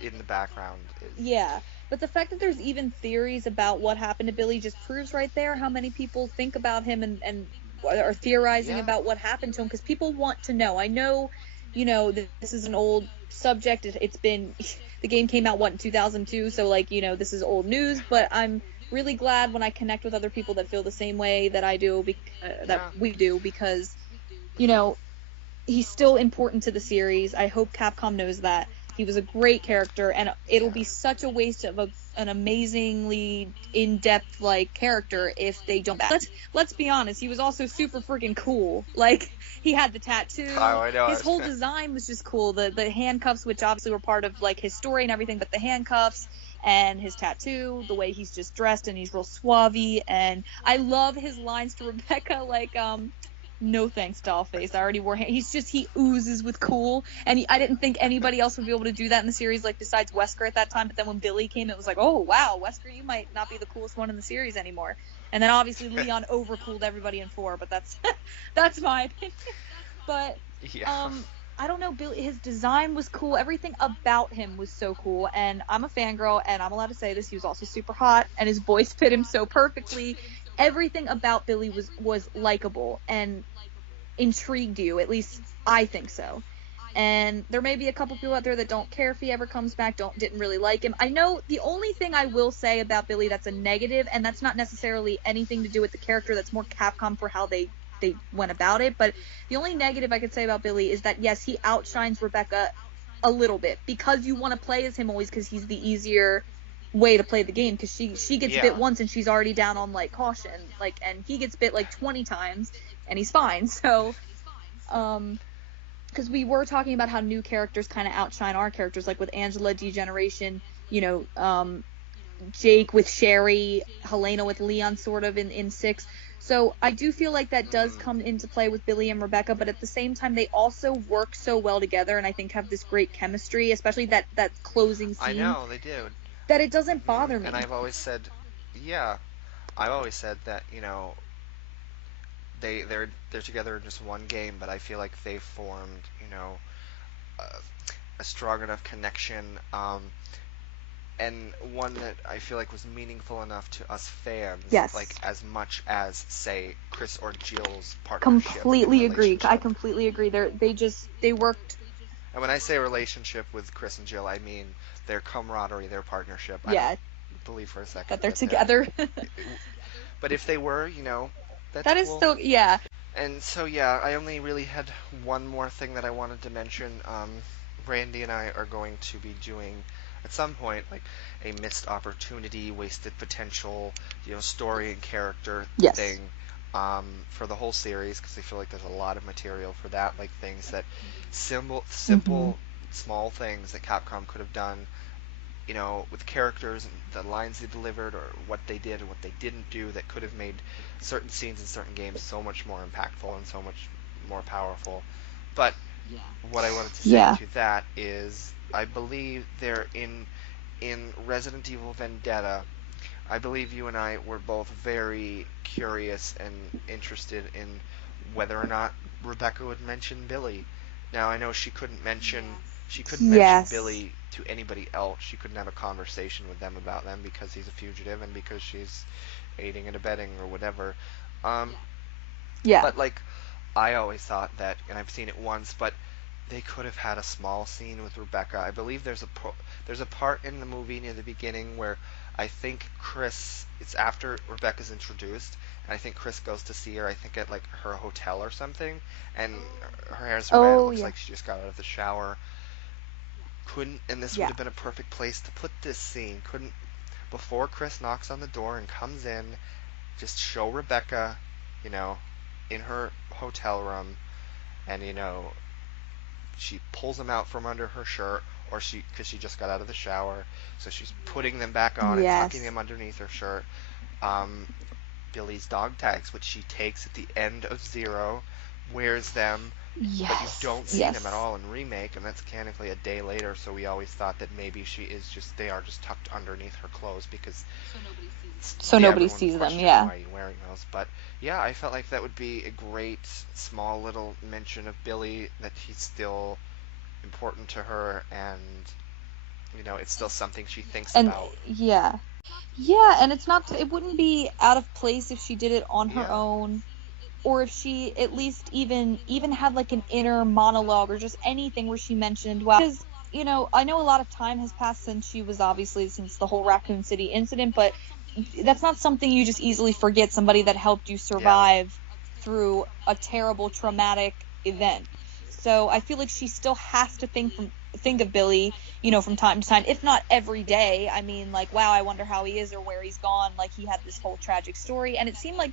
in the background is Yeah, but the fact that there's even theories about what happened to Billy just proves right there how many people think about him and are theorizing yeah, about what happened to him because people want to know. I know, this is an old subject. It's been the game came out what in 2002, so like, this is old news, but I'm really glad when I connect with other people that feel the same way that I do that yeah, we do because you know he's still important to the series. I hope Capcom knows that. He was a great character, and it'll yeah, be such a waste of an amazingly in-depth like character if they don't. Let's be honest. He was also super freaking cool. Like he had the oh, tattoo. I know His it. whole design was just cool. The handcuffs, which obviously were part of like his story and everything, but the handcuffs and his tattoo, the way he's just dressed and he's real suave. And I love his lines to Rebecca, like no thanks, Dollface. I already wore. He oozes with cool, and I didn't think anybody else would be able to do that in the series, like besides Wesker at that time. But then when Billy came, it was like, oh wow, Wesker, you might not be the coolest one in the series anymore. And then obviously Leon overcooled everybody in 4, but that's that's my opinion. But Yeah, I don't know, Billy. His design was cool. Everything about him was so cool, and I'm a fangirl, and I'm allowed to say this. He was also super hot, and his voice fit him so perfectly. Everything about Billy was likable, and intrigued you. At least I think so. And there may be a couple people out there that don't care if he ever comes back, didn't really like him. I know the only thing I will say about Billy that's a negative, and that's not necessarily anything to do with the character, that's more Capcom for how they went about it. But the only negative I could say about Billy is that yes, he outshines Rebecca a little bit because you want to play as him always because he's the easier way to play the game because she gets bit yeah, once and she's already down on like caution, like, and he gets bit like 20 times and he's fine. So um because we were talking about how new characters kind of outshine our characters, like with Angela Degeneration, you know, Jake with Sherry, Helena with Leon, sort of in 6. So I do feel like that does hmm come into play with Billy and Rebecca, but at the same time, they also work so well together, and I think have this great chemistry, especially that closing I scene, know they do. that it doesn't bother And me. I've always said, yeah, I've always said that they're together in just one game, but I feel like they formed uh, a strong enough connection, and one that I feel like was meaningful enough to us fans, like Yes. as much as, say, Chris or Jill's partnership and Completely agree. I relationship. completely agree. They worked. And when I say relationship with Chris and Jill, I mean their camaraderie, their partnership. I don't Yeah, believe for a second that they're that they're. together. But if they were, that's That is cool. so. Yeah. And so yeah, I only really had one more thing that I wanted to mention. Brandi and I are going to be doing at some point like a missed opportunity, wasted potential, story and character Yes. thing for the whole series because I feel like there's a lot of material for that, like things that Mhm. simple, small things that Capcom could have done with characters and the lines they delivered or what they did and what they didn't do that could have made certain scenes in certain games so much more impactful and so much more powerful. But what I wanted to say Yeah. to that is I believe they're in Resident Evil Vendetta. I believe you and I were both very curious and interested in whether or not Rebecca would mention Billy. Now I know she couldn't mention Yes. Billy to anybody else. She couldn't have a conversation with them about them because he's a fugitive and because she's aiding and abetting or whatever. Um, Yeah. but like I always thought that, and I've seen it once, but they could have had a small scene with Rebecca. I believe there's a part in the movie near the beginning where I think Chris. It's after Rebecca's introduced, and I think Chris goes to see her. I think at like her hotel or something, and her hair's red. It Oh looks yeah. like she just got out of the shower. Couldn't, and this would Yeah. have been a perfect place to put this scene. Couldn't before Chris knocks on the door and comes in, just show Rebecca, you know, in her hotel room, and she pulls them out from under her shirt, or because she just got out of the shower, so she's putting them back on and tucking Yes. them underneath her shirt. Um, Billy's dog tags, which she takes at the end of Zero, wears them, but you Yes. don't see them at Yes. all in Remake, and that's canonically a day later, so we always thought that maybe they are just tucked underneath her clothes because So yeah, nobody everyone would sees them. question Yeah. why are you wearing those. But yeah, I felt like that would be a great small little mention of Billy, that he's still important to her, and it's still something she thinks And about. yeah. Yeah, and it wouldn't be out of place if she did it on her Yeah, own, or if she at least even had like an inner monologue or just anything where she mentioned, wow, because I know a lot of time has passed since the whole Raccoon City incident, but that's not something you just easily forget, somebody that helped you yeah, survive through a terrible traumatic event. So I feel like she still has to think of Billy, from time to time, if not every day. I mean, like, wow, I wonder how he is or where he's gone. Like, he had this whole tragic story, and it seemed like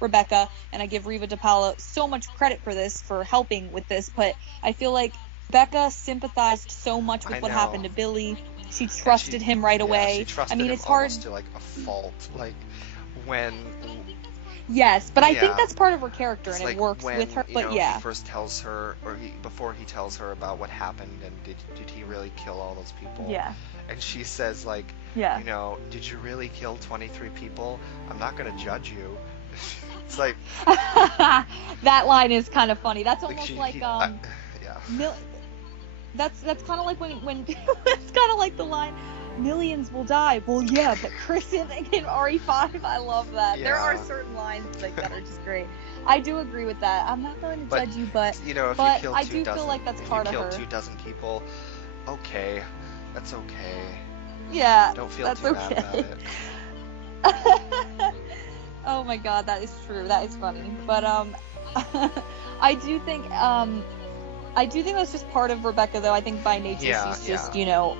Rebecca, and I give Riva DePaula so much credit for this, for helping with this, but I feel like Rebecca sympathized so much I with what know. happened to Billy. She And she, trusted him right yeah, she away. I trusted mean, him it's hard. almost to like a fault. Like when, Yes, but I think yeah, that's part of her character, it's and it like works when with her. But he yeah, first tells her, or before he tells her about what happened and did he really kill all those people, yeah, and she says like, yeah. did you really kill 23 people? I'm not gonna judge you. It's like That line is kind of funny. That's like almost she like he yeah. mil- that's kind of like when it's kind of like the line, millions will die. Well, yeah, but Chris in RE5, I love that. There are Yeah. certain lines like that are just great. I do agree with that. I'm not going to But judge you, but if you kill I do feel like that's if you part of kill her. 2 dozen people, okay, that's okay. Yeah, Don't feel that's too bad about okay. it. Oh my god, that is true. That is funny. But I do think that's just part of Rebecca, though. I think by nature Yeah, she's yeah. just,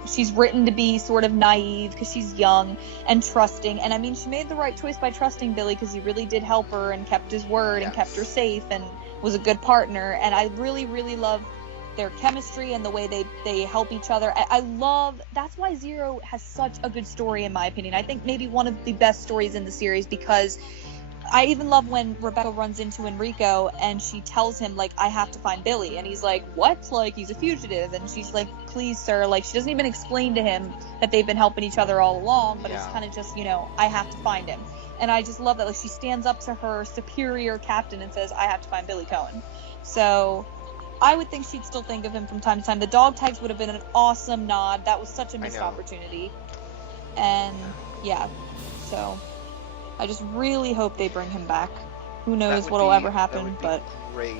she's written to be sort of naive because she's young and trusting. And I mean, she made the right choice by trusting Billy because he really did help her and kept his word and kept her Yes. safe and was a good partner. And I really, really love their chemistry and the way they help each other. I love, that's why Zero has such a good story, in my opinion. I think maybe one of the best stories in the series, because I even love when Rebecca runs into Enrico and she tells him, like, I have to find Billy. And he's like, what? Like, he's a fugitive. And she's like, please, sir. Like, she doesn't even explain to him that they've been helping each other all along, but it's Yeah. kind of just, I have to find him. And I just love that. Like, she stands up to her superior captain and says, I have to find Billy Coen. So I would think she'd still think of him from time to time. The dog tags would have been an awesome nod. That was such a missed opportunity. And yeah, so I just really hope they bring him back. Who knows what'll ever happen, that would be great.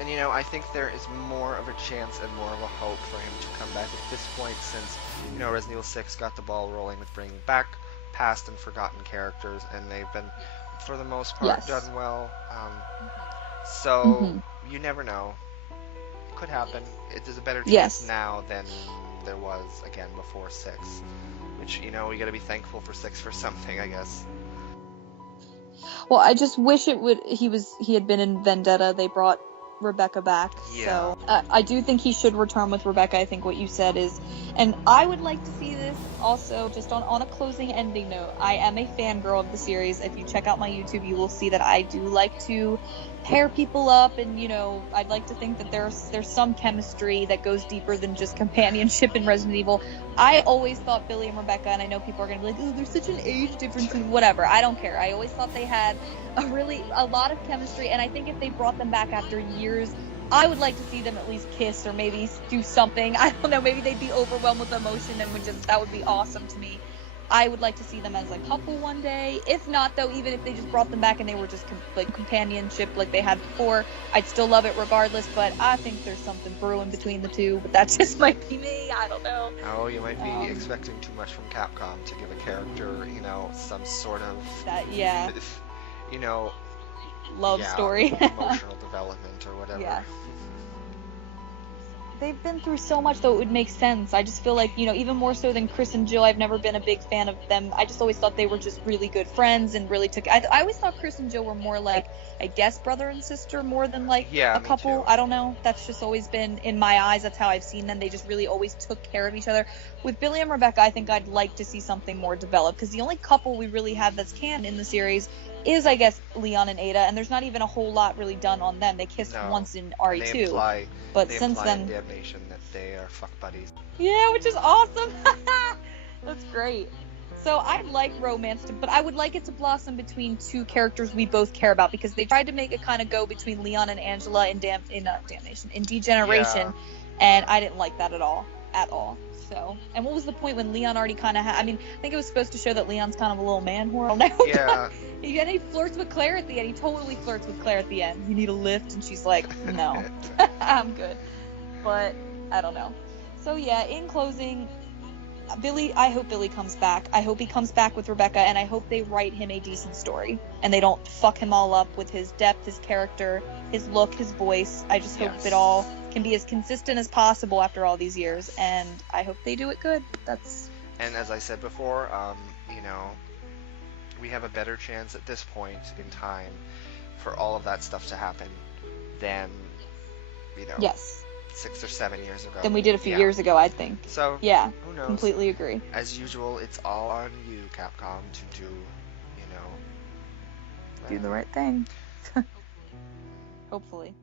And I think there is more of a chance and more of a hope for him to come back at this point, since Resident Evil 6 got the ball rolling with bringing back past and forgotten characters, and they've been, for the most part, done well. So you never know. It could happen. There's a better chance now than there was again before 6, which we got to be thankful for 6 for something, I guess. Well, I just wish he had been in Vendetta. They brought Rebecca back. Yeah. So I do think he should return with Rebecca. I think what you said is, and I would like to see this also just on a closing ending note. I am a fangirl of the series. If you check out my YouTube, you will see that I do like to pair people up, and I'd like to think that there's some chemistry that goes deeper than just companionship in Resident Evil. I always thought Billy and Rebecca, and I know people are gonna be like, oh, there's such an age difference and whatever. I don't care. I always thought they had a lot of chemistry, and I think if they brought them back after years, I would like to see them at least kiss or maybe do something. I don't know, maybe they'd be overwhelmed with emotion and that would be awesome to me. I would like to see them as a couple one day. If not, though, even if they just brought them back and they were just companionship like they had before, I'd still love it regardless. But I think there's something brewing between the two. But that just might be me. I don't know. Oh, you might be expecting too much from Capcom to give a character, some sort of love story, emotional development or whatever. Yeah. They've been through so much, though it would make sense. I just feel like, even more so than Chris and Jill, I've never been a big fan of them. I just always thought they were just really good friends and really I always thought Chris and Jill were more like, I guess, brother and sister more than like a couple. I don't know. That's just always been, in my eyes, that's how I've seen them. They just really always took care of each other. With Billy and Rebecca, I think I'd like to see something more developed, because the only couple we really have that's canon in the series is, I guess, Leon and Ada, and there's not even a whole lot really done on them. They kissed once in RE2, but since then, in Damnation that they are fuck buddies. Yeah, which is awesome. That's great. So I'd like romance, but I would like it to blossom between two characters we both care about, because they tried to make it kind of go between Leon and Angela in Damnation, in Degeneration, and I didn't like that at all. So, and what was the point when Leon already kind of I think it was supposed to show that Leon's kind of a little man whore. I don't know. Yeah. And he flirts with Claire at the end. He totally flirts with Claire at the end. You need a lift, and she's like, no, I'm good. But I don't know. So yeah, in closing, I hope Billy comes back. I hope he comes back with Rebecca, and I hope they write him a decent story, and they don't fuck him all up with his depth, his character, his look, his voice. I just hope it all can be as consistent as possible after all these years, and I hope they do it good. And as I said before, we have a better chance at this point in time for all of that stuff to happen than 6 or 7 years ago. Than we did a few years ago, I think. So yeah, who knows? Completely agree. As usual, it's all on you, Capcom, to do, do the right thing. Hopefully.